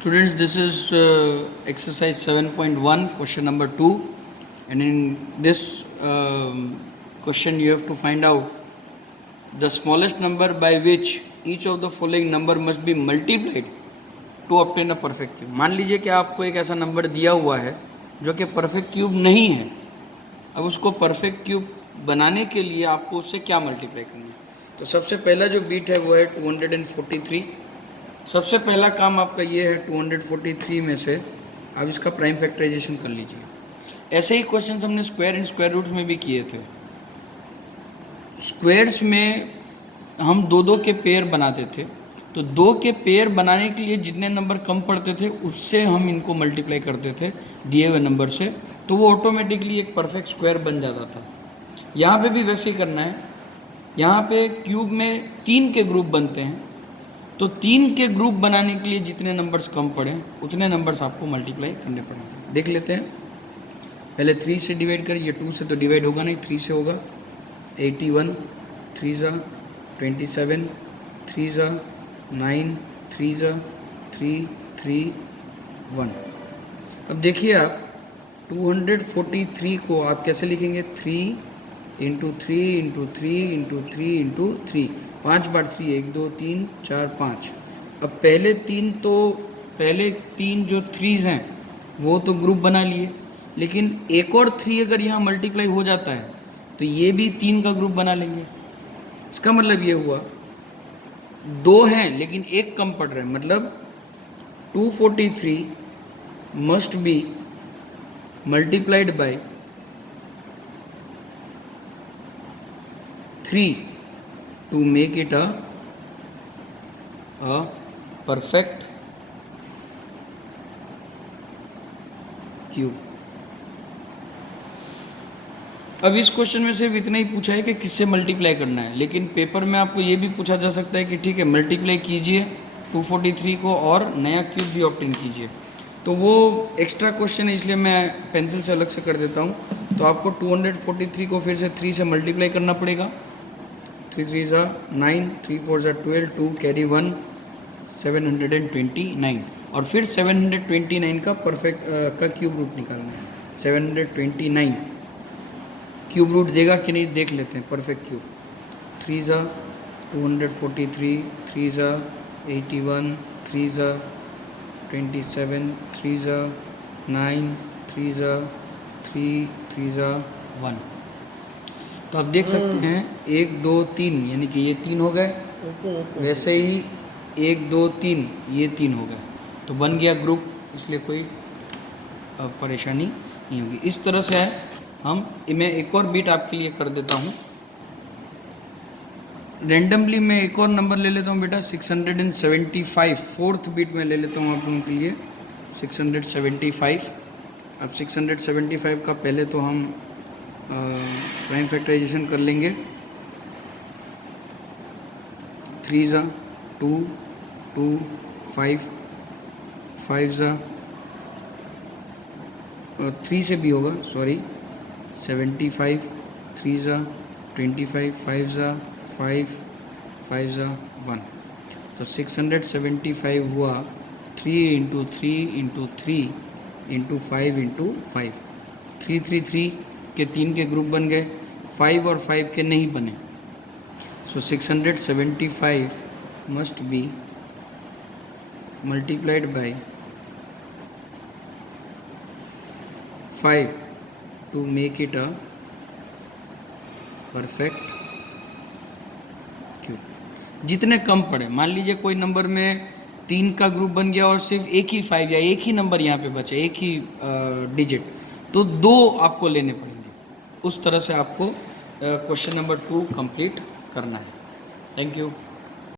Students, this is exercise 7.1, question number 2, and in this question you have to find out the smallest number by which each of the following number must be multiplied to obtain a perfect cube. मान लीजिए कि आपको एक ऐसा number दिया हुआ है जो कि परफेक्ट क्यूब नहीं है. अब उसको परफेक्ट क्यूब बनाने के लिए आपको उससे क्या मल्टीप्लाई करना है. तो सबसे पहला जो बीट है वो है 243. सबसे पहला काम आपका ये है 243 में से आप इसका प्राइम फैक्टराइजेशन कर लीजिए. ऐसे ही क्वेश्चन हमने स्क्वायर एंड स्क्वायर रूट में भी किए थे. स्क्वायर्स में हम दो के पेयर बनाते थे, तो 2 के पेयर बनाने के लिए जितने नंबर कम पड़ते थे उससे हम इनको मल्टीप्लाई करते थे दिए हुए नंबर से, तो वो ऑटोमेटिकली एक परफेक्ट स्क्वायर बन जाता था. यहाँ पे भी वैसे ही करना है. यहाँ पे क्यूब में 3 के ग्रुप बनते हैं, तो 3 के ग्रुप बनाने के लिए जितने नंबर्स कम पड़े उतने नंबर्स आपको मल्टीप्लाई करने पड़ेंगे. देख लेते हैं. पहले 3 से डिवाइड करें. ये 2 से तो डिवाइड होगा नहीं, 3 से होगा. 81, 3 ज़ा 27, 3 ज़ा 9, 3 ज़ा 3, 3, 1. अब देखिए आप 243 को आप कैसे लिखेंगे. 3 इंटू 3 इंटू 3 इंटू 3 इंटू 3. 5 बार 3, 1 2 3 4 5. अब पहले तीन जो 3s हैं वो तो ग्रुप बना लिए, लेकिन एक और 3 अगर यहाँ मल्टीप्लाई हो जाता है तो ये भी 3 का ग्रुप बना लेंगे. इसका मतलब ये हुआ 2 हैं लेकिन एक कम पड़ रहा है, मतलब 243 must be multiplied bye 3 to make it a perfect cube. अब इस क्वेश्चन में सिर्फ इतना ही पूछा है कि किससे मल्टीप्लाई करना है, लेकिन पेपर में आपको ये भी पूछा जा सकता है कि ठीक है मल्टीप्लाई कीजिए 243 को और नया क्यूब भी ऑब्टेन कीजिए. तो वो एक्स्ट्रा क्वेश्चन है, इसलिए मैं पेंसिल से अलग से कर देता हूँ. तो आपको 243 को फिर से 3 से मल्टीप्लाई करना पड़ेगा. 3 3 ज़ा 9, 3 4 ज़ा 12, 2 कैरी 1, 729. और फिर 729 का परफेक्ट का क्यूब रूट निकालना है. 729 क्यूब रूट देगा कि नहीं देख लेते हैं. परफेक्ट क्यूब 3 ज़ा 243, 3 ज़ा 81, 3 ज़ा 27, 3 ज़ा 9, 3 ज़ा 3, 3 ज़ा 1. तो आप देख सकते हैं 1 2 3 यानी कि ये 3 हो गए. वैसे ही 1 2 3 ये 3 हो गए, तो बन गया ग्रुप, इसलिए कोई परेशानी नहीं होगी. इस तरह से हम मैं एक और बीट आपके लिए कर देता हूँ. रेंडमली मैं एक और नंबर ले लेता हूँ बेटा. 675 फोर्थ बीट में ले लेता हूँ आप लोगों के लिए. 675. अब 675 का पहले तो हम प्राइम फैक्टराइजेशन कर लेंगे. 3 ज़ा 2, 2 5, 5 ज़ा 3 से भी होगा, सॉरी 75, 3 ज़ा 25, 5 ज़ा 5, 5 ज़ा 1. तो 675 हुआ 3 इंटू 3 इंटू 3 इंटू 5 इंटू 5. 3 3 3 के 3 के ग्रुप बन गए, 5 और 5 के नहीं बने. So 675 must be multiplied by 5 to make it a perfect cube. जितने कम पड़े, मान लीजिए कोई नंबर में 3 का ग्रुप बन गया और सिर्फ एक ही 5 या एक ही नंबर यहाँ पे बचे, एक ही डिजिट, तो 2 आपको लेने पड़ेंगे. उस तरह से आपको क्वेश्चन नंबर 2 कंप्लीट करना है. Thank you.